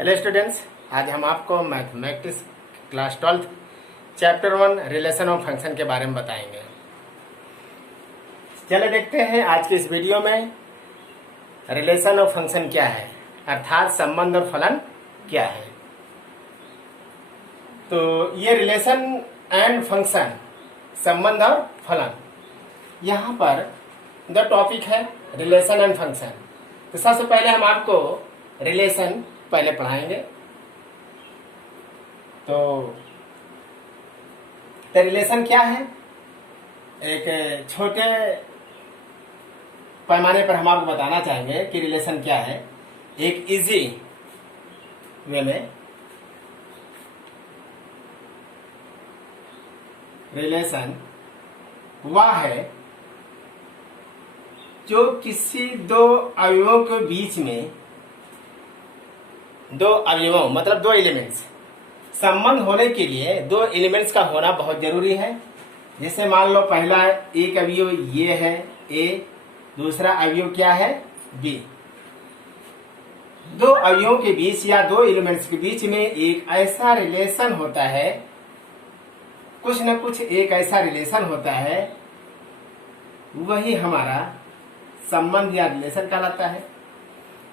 Hello students, आज हम आपको mathematics class 12 chapter 1 relation of function के बारे में बताएंगे। चलिए देखते हैं आज के इस वीडियो में रिलेशन ऑफ फंक्शन क्या है, अर्थात संबंध और फलन क्या है। तो ये रिलेशन एंड फंक्शन, संबंध और फलन, यहाँ पर द टॉपिक है रिलेशन एंड फंक्शन। तो सबसे पहले हम आपको रिलेशन पहले पढ़ाएंगे। तो रिलेशन क्या है, एक छोटे पैमाने पर हम आपको बताना चाहेंगे कि रिलेशन क्या है। एक इजी वे में रिलेशन वह है जो किसी दो अवयवों के बीच में, दो अवयवों मतलब दो एलिमेंट्स, संबंध होने के लिए दो एलिमेंट्स का होना बहुत जरूरी है। जैसे मान लो पहला एक अवयव ये है ए, दूसरा अवयव क्या है बी। दो अवयवों के बीच या दो एलिमेंट्स के बीच में एक ऐसा रिलेशन होता है, कुछ न कुछ एक ऐसा रिलेशन होता है, वही हमारा संबंध या रिलेशन कहलाता है।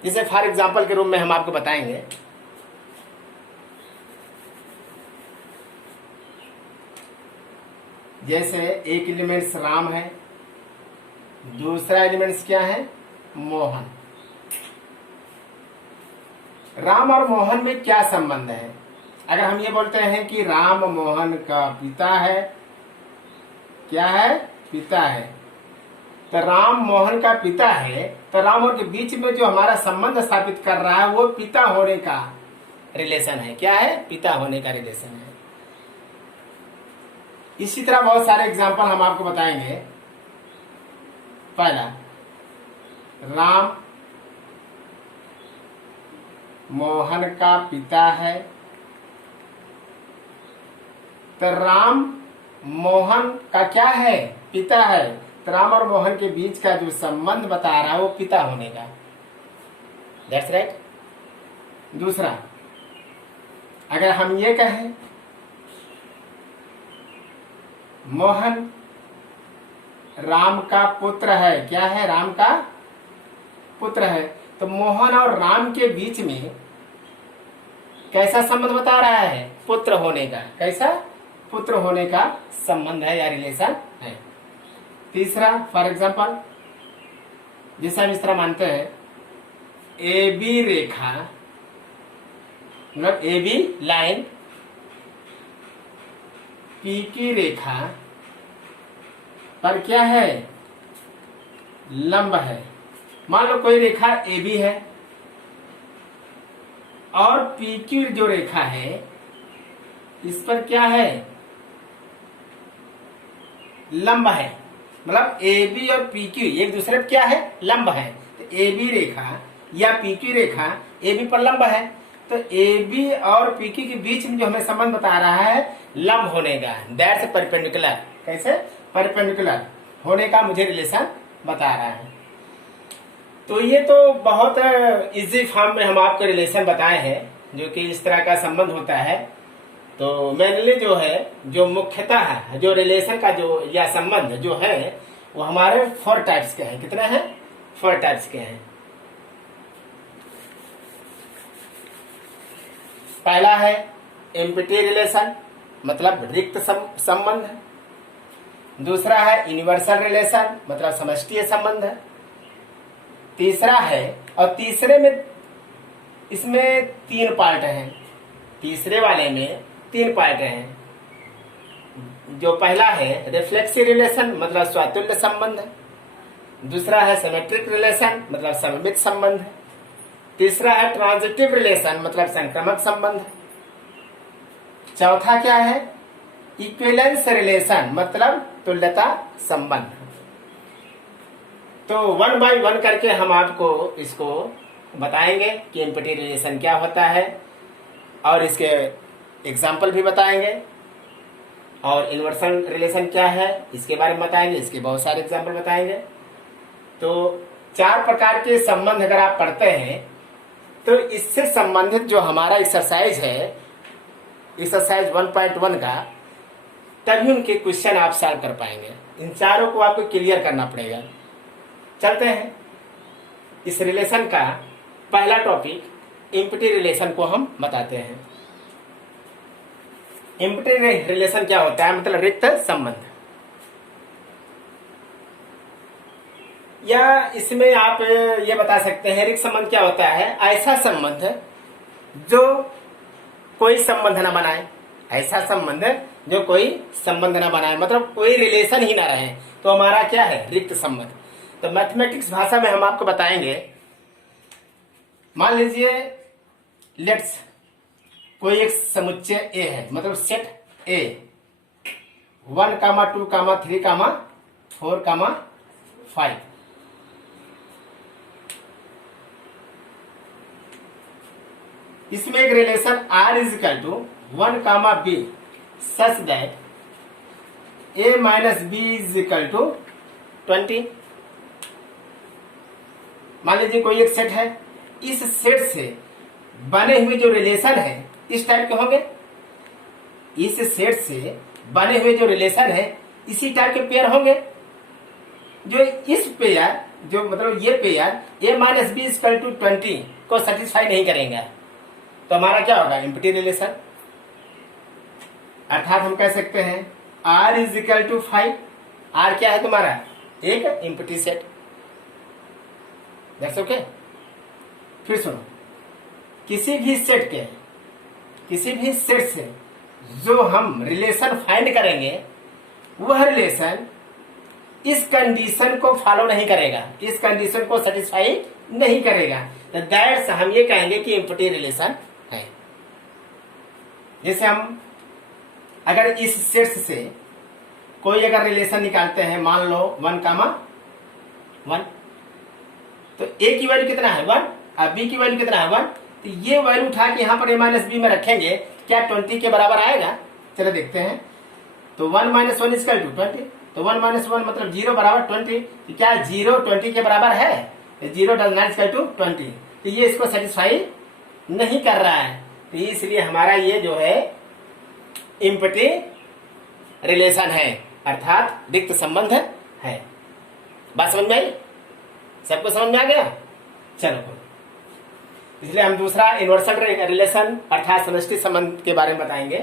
जैसे फॉर एग्जाम्पल के रूप में हम आपको बताएंगे, जैसे एक एलिमेंट्स राम है, दूसरा एलिमेंट्स क्या है मोहन। राम और मोहन में क्या संबंध है? अगर हम ये बोलते हैं कि राम मोहन का पिता है, क्या है पिता है, तो राम मोहन का पिता है, तो राम और के बीच में जो हमारा संबंध स्थापित कर रहा है वो पिता होने का रिलेशन है। क्या है? पिता होने का रिलेशन है। इसी तरह बहुत सारे एग्जांपल हम आपको बताएंगे। पहला, राम मोहन का पिता है, तो राम मोहन का क्या है पिता है, तो राम और मोहन के बीच का जो संबंध बता रहा है वो पिता होने का। That's right. दूसरा, अगर हम ये कहें मोहन राम का पुत्र है, क्या है राम का पुत्र है, तो मोहन और राम के बीच में कैसा संबंध बता रहा है? पुत्र होने का। कैसा? पुत्र होने का संबंध है या रिलेशन है। तीसरा, फॉर एग्जाम्पल, जैसे हम इस तरह मानते हैं ए बी रेखा, मतलब ए बी लाइन पी की रेखा पर क्या है लंब है। मान लो कोई रेखा ए बी है और पी की जो रेखा है इस पर क्या है लंब है, मतलब ए बी और पी क्यू एक दूसरे पर क्या है लंब है। तो ए बी रेखा या पी क्यू रेखा ए बी पर लंब है, तो ए बी और पी क्यू के बीच में जो हमें संबंध बता रहा है लंब होने का, दैट्स परपेंडिकुलर। कैसे? परपेंडिकुलर होने का मुझे रिलेशन बता रहा है। तो ये तो बहुत इजी फॉर्म में हम आपको रिलेशन बताए हैं जो कि इस तरह का संबंध होता है। तो मेनली जो है, जो मुख्यतः है, जो रिलेशन का जो या संबंध जो है वो हमारे 4 टाइप्स के हैं। कितने हैं? 4 टाइप्स के हैं। पहला है एम्प्टी रिलेशन, मतलब रिक्त संबंध। दूसरा है यूनिवर्सल रिलेशन, मतलब समष्टीय संबंध। तीसरा है, और तीसरे में इसमें 3 पार्ट हैं। तीसरे वाले में 3 पार्ट हैं। जो पहला है रिफ्लेक्सिव रिलेशन, मतलब स्वातुल्य संबंध। दूसरा है सिमेट्रिक रिलेशन, मतलब सममित संबंध। तीसरा है ट्रांजिटिव रिलेशन, मतलब संक्रमक संबंध। चौथा क्या है? इक्विवेलेंस रिलेशन, मतलब तुल्यता संबंध। तो 1 बाय 1 करके हम आपको इसको बताएंगे कि एम्प्टी रिलेशन क्या होता है, और इसके एग्जाम्पल भी बताएंगे, और इन्वर्सल रिलेशन क्या है इसके बारे में बताएंगे, इसके बहुत सारे एग्जाम्पल बताएंगे। तो 4 प्रकार के संबंध अगर आप पढ़ते हैं तो इससे संबंधित जो हमारा एक्सरसाइज है, एक्सरसाइज 1.1 का, तभी उनके क्वेश्चन आप सॉल्व कर पाएंगे। इन चारों को आपको क्लियर करना पड़ेगा। चलते हैं इस रिलेशन का पहला टॉपिक एम्प्टी रिलेशन को हम बताते हैं। एम्प्टी रिलेशन क्या होता है? मतलब रिक्त संबंध। या इसमें आप ये बता सकते हैं रिक्त संबंध क्या होता है? ऐसा संबंध जो कोई संबंध न बनाए, ऐसा संबंध जो कोई संबंध न बनाए, मतलब कोई रिलेशन ही ना रहे, तो हमारा क्या है? रिक्त संबंध। तो मैथमेटिक्स भाषा में हम आपको बताएंगे, मान लीजिए लेट्स कोई एक समुच्चय ए है, मतलब सेट ए 1, 2, 3, 4, 5। इसमें एक relation R is equal to 1, B such that A minus B is equal to 20। मान लीजिए कोई एक सेट है, इस सेट से बने हुए जो रिलेशन है इस टाइप के होंगे। इस सेट से बने हुए जो रिलेशन है इसी टाइप के पेयर होंगे। जो इस पेयर, जो मतलब ये pair A minus B is equal to 20 को सेटिस्फाई नहीं करेंगे, तो हमारा क्या होगा? Empty relation. अर्थात हम कह सकते हैं R is equal to 5। R क्या है तुम्हारा? एक एम्प्टी सेट। That's okay. फिर सुनो, किसी भी सेट से जो हम रिलेशन फाइंड करेंगे, वह रिलेशन इस कंडीशन को फॉलो नहीं करेगा, इस कंडीशन को सेटिस्फाई नहीं करेगा, तो दैट्स हम ये कहेंगे कि एम्प्टी रिलेशन है। जैसे हम अगर इस सेट से कोई अगर रिलेशन निकालते हैं, मान लो 1, 1, तो A की वैल्यू कितना है? 1, और B की वैल्यू कितना है? 1। तो ये वैल्यू उठा के यहाँ पर A माइनस बी में रखेंगे, क्या 20 के बराबर आएगा? चलो देखते हैं। तो 1 माइनस 1 इक्वल टू 20, तो 1 माइनस 1 मतलब 0 बराबर 20। तो क्या 0 20 के बराबर है? 0 डज नॉट इक्वल टू 20। तो ये इसको सेटिस्फाई नहीं कर रहा है, तो इसलिए हमारा ये जो है एम्प्टी रिलेशन है, अर्थात रिक्त संबंध है। बात समझ में आई? सबको समझ में आ गया? चलो, इसलिए हम दूसरा यूनिवर्सल रिलेशन अर्थात समष्टि संबंध के बारे में बताएंगे।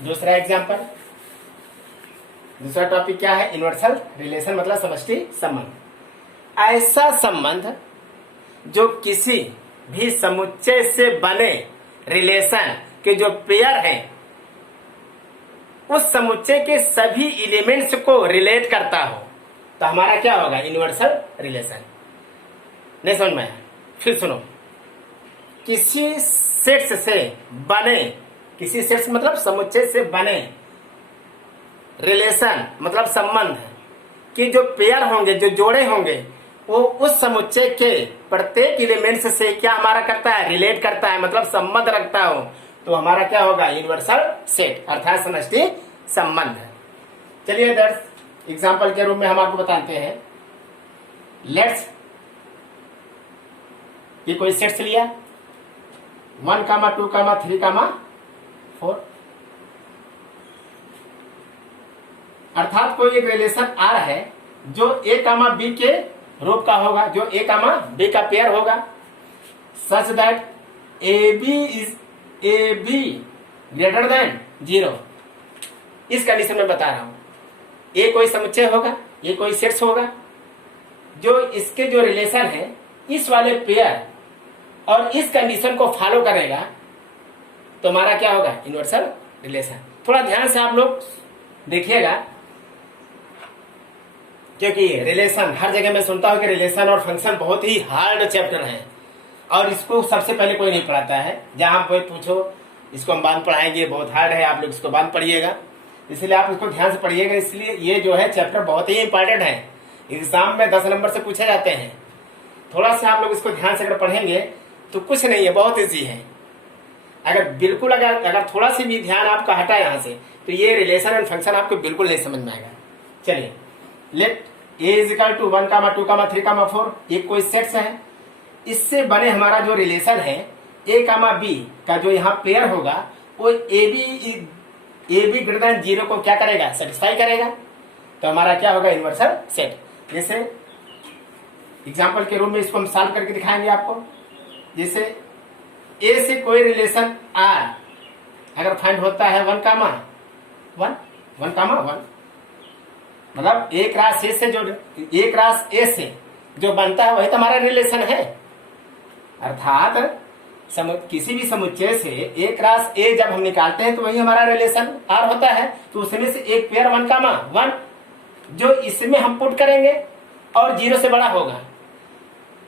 दूसरा एग्जांपल, दूसरा टॉपिक क्या है? यूनिवर्सल रिलेशन मतलब समष्टि संबंध। ऐसा संबंध जो किसी भी समुच्चय से बने रिलेशन के जो पेयर हैं, उस समुच्चय के सभी एलिमेंट्स को रिलेट करता हो, तो हमारा क्या होगा? Universal relation. नहीं समझ में आया? फिर सुनो, किसी सेट्स से बने, किसी सेट्स मतलब समुच्चय से बने रिलेशन मतलब संबंध कि जो पेयर होंगे, जो जोड़े होंगे, वो उस समुच्चय के प्रत्येक एलिमेंट्स से क्या हमारा करता है? रिलेट करता है, मतलब संबंध रखता हो, तो हमारा क्या होगा? यूनिवर्सल सेट अर्थात समष्टि संबंध। चलिए दर्श, एग्जाम्पल के रूप में हम आपको बताते हैं। लेट्स ये कोई सेट्स लिया 1, 2, 3, 4, अर्थात कोई एक रिलेशन R है जो A, B के रूप का होगा, जो A, B का पेयर होगा, such that AB greater than 0। इस कंडीशन में बता रहा हूं, A कोई समुच्चय होगा, ये कोई सेट्स होगा, जो इसके जो रिलेशन है इस वाले पेयर और इस कंडीशन को फॉलो करेगा, तो हमारा क्या होगा? Universal relation. थोड़ा ध्यान से आप लोग देखिएगा, क्योंकि रिलेशन हर जगह मैं सुनता हूं कि रिलेशन और फंक्शन बहुत ही हार्ड चैप्टर है, और इसको सबसे पहले कोई नहीं पढ़ाता है। जहां कोई पूछो इसको हम बांध पढ़ाएंगे, बहुत हार्ड है, आप लोग इसको बांध पढ़िएगा, इसलिए आप इसको ध्यान से पढ़िएगा। इसलिए ये जो है चैप्टर बहुत ही इंपॉर्टेंट है, एग्जाम में 10 नंबर से पूछे जाते हैं। थोड़ा सा आप लोग इसको ध्यान से अगर पढ़ेंगे तो कुछ नहीं है, बहुत ईजी है। अगर बिल्कुल अगर थोड़ा सी भी ध्यान आपका हटा यहाँ से, तो ये रिलेशन एंड फंक्शन आपको बिल्कुल नहीं समझ में आएगा। चलिए, लेट ए इजिकल टू 1,2,3,4 ये कोई सेट्स है। इससे बने हमारा जो रिलेशन है ए कामा बी का जो यहाँ पेयर होगा वो ए बी ग्रेटर देन 0 को क्या करेगा, सेटिस्फाई करेगा। तो हमारा क्या होगा, यूनिवर्सल सेट। जैसे एग्जाम्पल के रूप में इसको हम सॉल्व करके दिखाएंगे आपको। जैसे ए से कोई रिलेशन आर अगर फाइंड होता है 1,1 मतलब ए क्रॉस ए से जो बनता है वही तो हमारा रिलेशन है। अर्थात किसी भी समुच्चय से ए क्रॉस ए जब हम निकालते हैं तो वही हमारा रिलेशन आर होता है। तो उसमें से एक पेयर 1,1 जो इसमें हम पुट करेंगे और 0 से बड़ा होगा,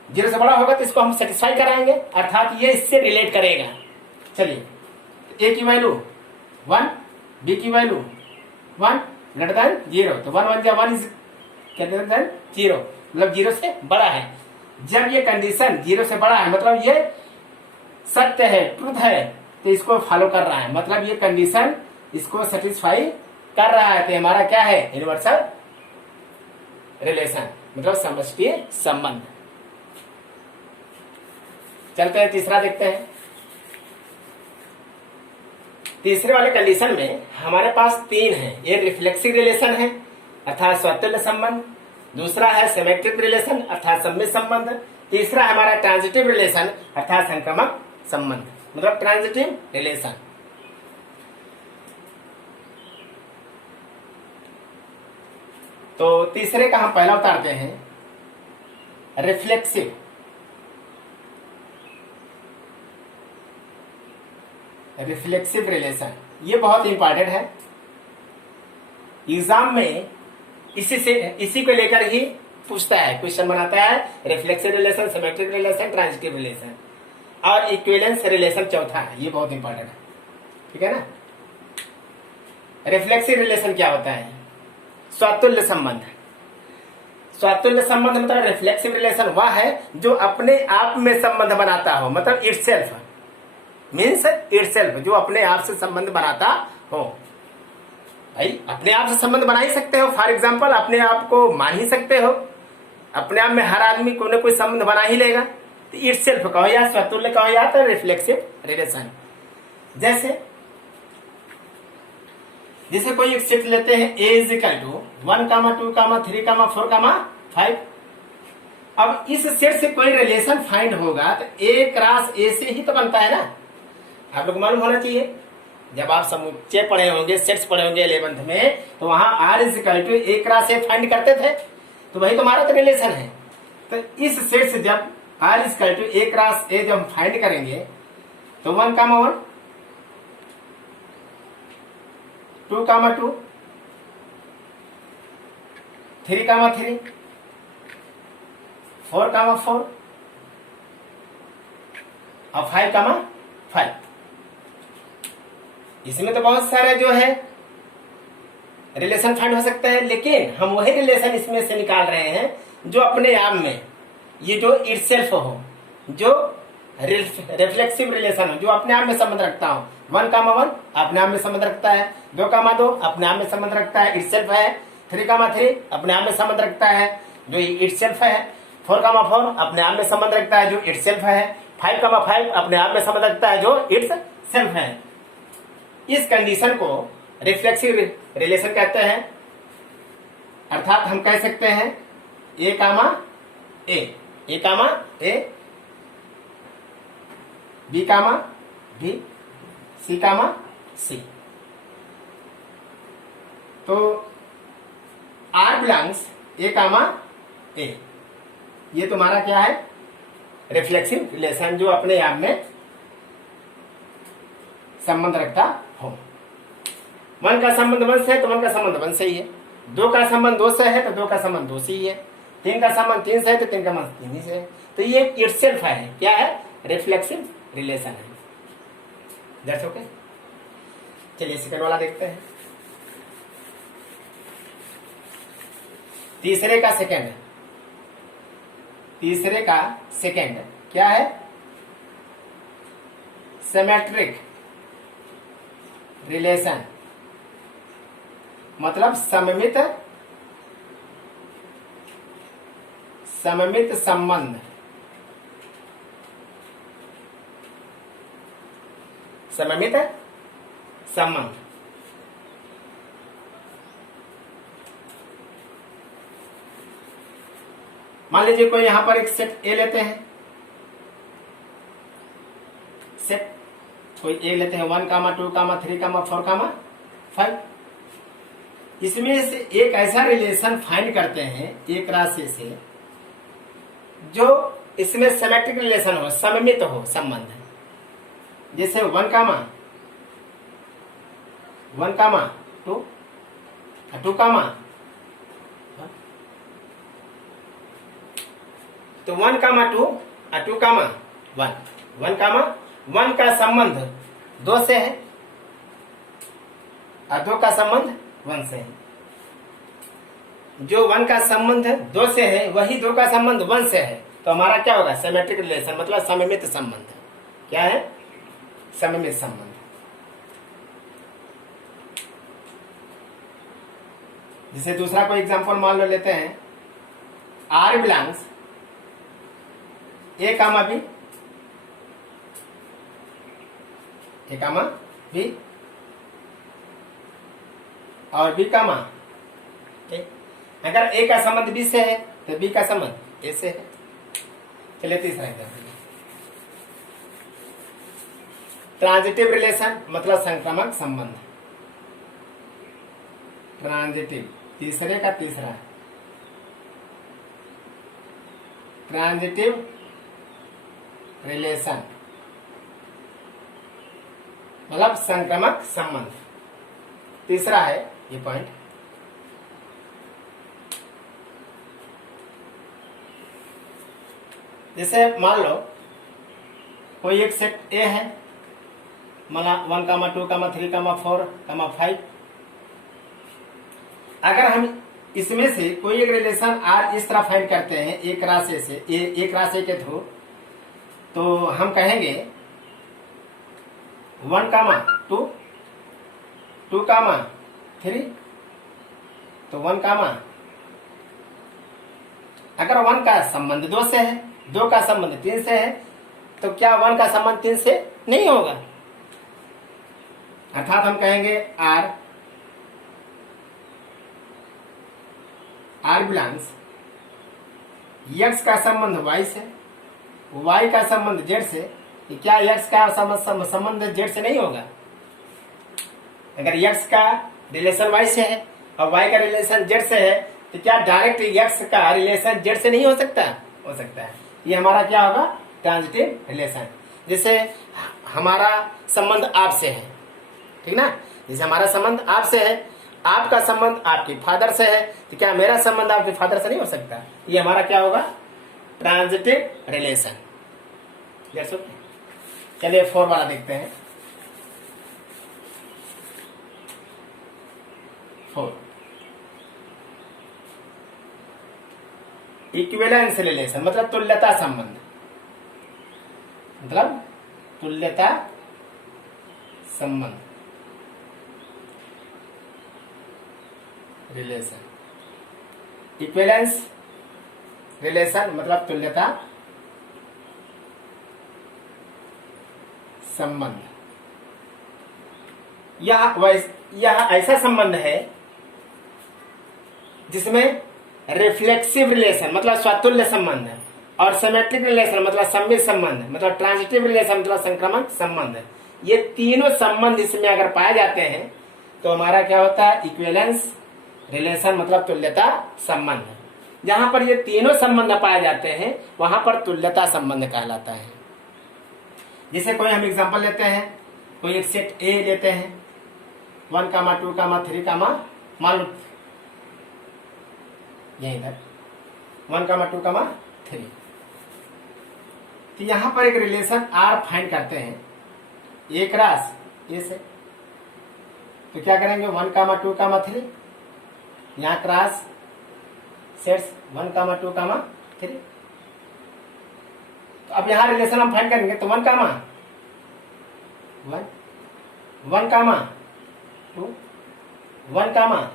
0 से बड़ा होगा तो इसको हम सेटिस्फाई कराएंगे, अर्थात ये इससे रिलेट करेगा। चलिए, ए की वैल्यू 1, बी की वैल्यू 1 ग्रेटर देन 0, तो 1 1 इज ग्रेटर देन 0 मतलब 0 से बड़ा है। जब ये कंडीशन 0 से बड़ा है मतलब ये सत्य है, ट्रुथ है, तो इसको फॉलो कर रहा है, मतलब ये कंडीशन इसको सेटिस्फाई कर रहा है। तो हमारा क्या है, यूनिवर्सल रिलेशन मतलब समष्टि संबंध। चलते हैं तीसरा देखते हैं। तीसरे वाले कंडीशन में हमारे पास 3 है। एक रिफ्लेक्सिव रिलेशन है अर्थात स्वतुल्य संबंध, दूसरा है सिमेट्रिक रिलेशन अर्थात सम्मित संबंध, तीसरा हमारा ट्रांजिटिव रिलेशन अर्थात संक्रमक संबंध मतलब ट्रांजिटिव रिलेशन। तो तीसरे का हम पहला उतारते हैं, रिफ्लेक्सिव रिलेशन। ये बहुत इंपॉर्टेंट है, एग्जाम में इसी को लेकर ही पूछता है, क्वेश्चन बनाता है। Reflexive relation, symmetric relation, transitive relation और इक्विवेलेंस रिलेशन चौथा है, ये बहुत इंपॉर्टेंट है, ठीक है ना। रिफ्लेक्सिव रिलेशन क्या होता है, स्वतुल्य संबंध। स्वतुल्य संबंध मतलब रिफ्लेक्सिव रिलेशन वह है जो अपने आप में संबंध बनाता हो, मतलब इटसेल्फ मीन्स इटसेल्फ, जो अपने आप से संबंध बनाता हो। भाई अपने आप से संबंध बना ही सकते हो, फॉर एग्जाम्पल अपने आप को मान ही सकते हो, अपने आप में हर आदमी कोई ना कोई संबंध बना ही लेगा। तो इटसेल्फ कहो या स्वतुल्य कहो या तो रिफ्लेक्सिव रिलेशन। जैसे कोई एक सेट लेते हैं ए इज इक्वल टू 1, 2, 3, 4, 5। अब इस सेट से कोई रिलेशन फाइंड होगा तो ए क्रॉस ए से ही तो बनता है ना। आप लोग मालूम होना चाहिए, जब आप समुच्चय पढ़े होंगे, सेट्स पढ़े होंगे 11th में, तो वहां R is equal to A cross A find करते थे, तो वही तुम्हारा तो रिलेशन है। तो इस सेट से जब R is equal to A cross A जब हम फाइंड करेंगे तो 1, 1, 2, 2, 3, 3, 4, 4 और 5, 5। इसमें तो बहुत सारे जो है रिलेशन फाइंड हो सकते हैं, लेकिन हम वही रिलेशन इसमें से निकाल रहे हैं जो अपने आप में ये जो इटसेल्फ हो, जो रिफ्लेक्सिव रिलेशन हो, जो अपने आप में संबंध रखता हो। 1, 1 अपने आप में संबंध रखता है, 2, 2 अपने आप में संबंध रखता है, इटसेल्फ है। 3, 3 अपने आप में संबंध रखता है जो इटसेल्फ है। 4, 4 अपने आप में संबंध रखता है जो इटसेल्फ है। 5, 5 अपने आप में संबंध रखता है जो इटसेल्फ है। इस कंडीशन को रिफ्लेक्सिव रिलेशन कहते हैं, अर्थात हम कह सकते हैं ए कामा ए, बी कामा बी, सी कामा सी। तो आर बिलोंग्स ए कामा ए, ये तुम्हारा क्या है, रिफ्लेक्सिव रिलेशन जो अपने आप में संबंध रखता हो। 1 का संबंध 1 से है तो 1 का संबंध 1 से ही है, 2 का संबंध 2 से है तो 2 का संबंध 2 से ही है, 3 का संबंध 3 से है तो 3 का संबंध 3 से है। तो ये इटसेल्फ है, क्या है, रिफ्लेक्सिव रिलेशन है। That's okay. चलिए सेकंड वाला देखते हैं। तीसरे का सेकंड क्या है, सिमेट्रिक रिलेशन मतलब सममित सममित संबंध, सममित संबंध। मान लीजिए कोई यहां पर एक सेट ए लेते हैं, सेट कोई ए लेते हैं 1, 2, 3, 4, 5। इसमें से एक ऐसा रिलेशन फाइंड करते हैं एक राशि से जो इसमें सिमेट्रिक रिलेशन हो, सममित हो संबंध। जैसे 1, 1, 2, 2, तो 1, 2, 2, 1, 1, 1 का संबंध 2 से है और 2 का संबंध 1 से है। जो 1 का संबंध 2 से है वही 2 का संबंध 1 से है, तो हमारा क्या होगा? सिमेट्रिक रिलेशन, मतलब सममित संबंध। क्या है? सममित संबंध। जैसे दूसरा कोई एग्जांपल मान लो लेते हैं, R belongs A, B, A, B और B, ठीक। अगर A का संबंध B से है तो B का संबंध A से है। चलिए तीसरा एग्जांपल, ट्रांजिटिव रिलेशन मतलब संक्रामक संबंध। ट्रांजिटिव, तीसरे का तीसरा, ट्रांजिटिव रिलेशन मतलब संक्रामक संबंध। तीसरा है ये पॉइंट। जैसे मान लो कोई एक सेट ए है, माना 1, 2, 3, 4, 5। अगर हम इसमें से कोई एक रिलेशन आर इस तरह फाइंड करते हैं एक राशि से, एक राशि के थ्रू, तो हम कहेंगे 1, 2, 2, 3, तो 1, अगर 1 का संबंध 2 से है, 2 का संबंध 3 से है, तो क्या 1 का संबंध 3 से नहीं होगा? अर्थात हम कहेंगे R बिलोंग्स X का संबंध Y से, Y का संबंध Z से। क्या X का संबंध Z से नहीं होगा? अगर X का रिलेशन Y से है और Y का रिलेशन Z से है, तो क्या डायरेक्ट X का रिलेशन Z से नहीं हो सकता? हो सकता है। ये हमारा क्या होगा? Transitive relation. जैसे हमारा संबंध आपसे है, ठीक ना? जैसे हमारा संबंध आपसे है, आपका संबंध आपके फादर से है, तो क्या मेरा संबंध आपके फादर से नहीं हो सकता? ये हमारा क्या होगा? Transitive relation. चलिए 4 वाला देखते हैं। 4 इक्विवेलेंस रिलेशन मतलब तुल्यता संबंध, मतलब तुल्यता संबंध रिलेशन। इक्विवेलेंस रिलेशन मतलब तुल्यता संबंध। यह ऐसा संबंध है जिसमें रिफ्लेक्सिव रिलेशन मतलब स्वतुल्य संबंध है, और सिमेट्रिक रिलेशन मतलब सममित संबंध, मतलब ट्रांजिटिव रिलेशन मतलब संक्रामक संबंध। ये तीनों संबंध इसमें अगर पाए जाते हैं तो हमारा क्या होता है? इक्विवेलेंस रिलेशन मतलब तुल्यता संबंध। जहां पर ये तीनों संबंध पाए जाते हैं वहां पर तुल्यता संबंध कहलाता है। जैसे कोई हम एग्जांपल लेते हैं, कोई एक सेट ए लेते हैं 1, 2, 3, मान लो ये इधर 1, 2, 3, तो यहां पर एक रिलेशन आर फाइंड करते हैं एक रास ए से। तो क्या करेंगे? 1, 2, 3, यहां क्रॉस सेट्स 1, 2, 3। तो अब यहां रिलेशन हम फाइंड करेंगे, तो 1, 1, 2, 1,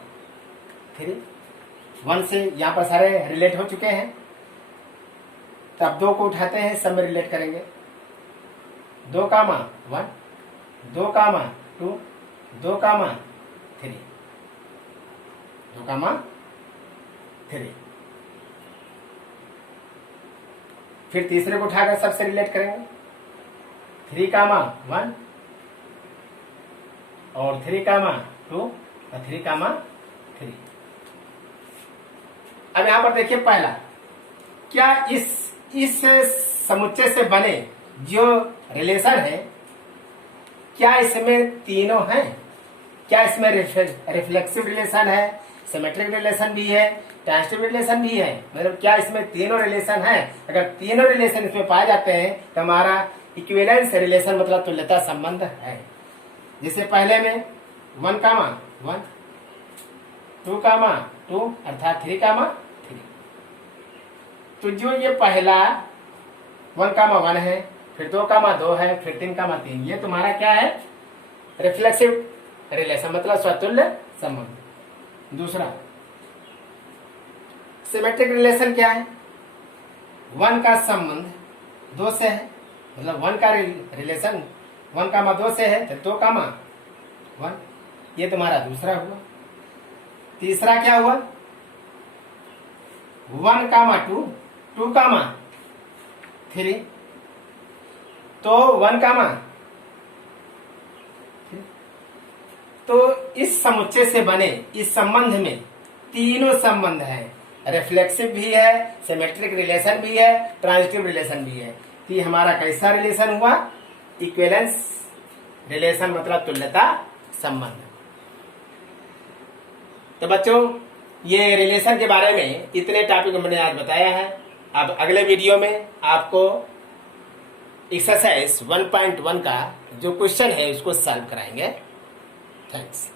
3, 1 से यहां पर सारे रिलेट हो चुके हैं। तो अब 2 को उठाते हैं, सब में रिलेट करेंगे। 2 कामा 1, 2 कामा 2, 2 कामा 3, 2 कामा 3। फिर तीसरे को उठाकर सबसे रिलेट करेंगे। 3 कामा 1 और 3 कामा 2 और 3 कामा 3। अब यहां पर देखिए पहला, क्या इस समुच्चय से बने जो रिलेशन है, क्या इसमें तीनों हैं? क्या इसमें रिफ्लेक्सिव रिलेशन है, सिमेट्रिक रिलेशन भी है, ट्रांजिटिव रिलेशन भी है? मतलब क्या इसमें तीनों रिलेशन है? अगर तीनों रिलेशन इसमें पाए जाते हैं तो हमारा इक्विवेलेंस रिलेशन मतलब तुल्यता संबंध है। जैसे पहले में 1 कामा 1, 2 कामा 2 अर्थात 3 कामा 3। तो जो ये पहला 1 कामा 1 है, फिर 2 कामा 2 है, फिर 3 कामा 3, ये तुम्हारा क्या है? रिफ्लेक्सिव रिलेशन मतलब स्वतुल्य संबंध। दूसरा सिमेट्रिक रिलेशन क्या है? 1 का संबंध 2 से है, मतलब 1 का रिलेशन 1 कामा 2 से है, तो 2 कामा 1, ये तुम्हारा दूसरा हुआ। तीसरा क्या हुआ? 1 कामा 2, 2 कामा 3, तो 1 कामा 3। तो इस समुच्चय से बने इस संबंध में तीनों संबंध है, रिफ्लेक्सिव भी है, सिमेट्रिक रिलेशन भी है, ट्रांजिटिव रिलेशन भी है। तो ये हमारा कैसा रिलेशन हुआ? इक्विवेलेंस रिलेशन मतलब तुल्यता संबंध। तो बच्चों, ये रिलेशन के बारे में इतने टॉपिक मैंने आज बताया है। अब अगले वीडियो में आपको एक्सरसाइज 1.1 का जो क्वेश्चन है उसको सॉल्व कराएंगे। थैंक्स।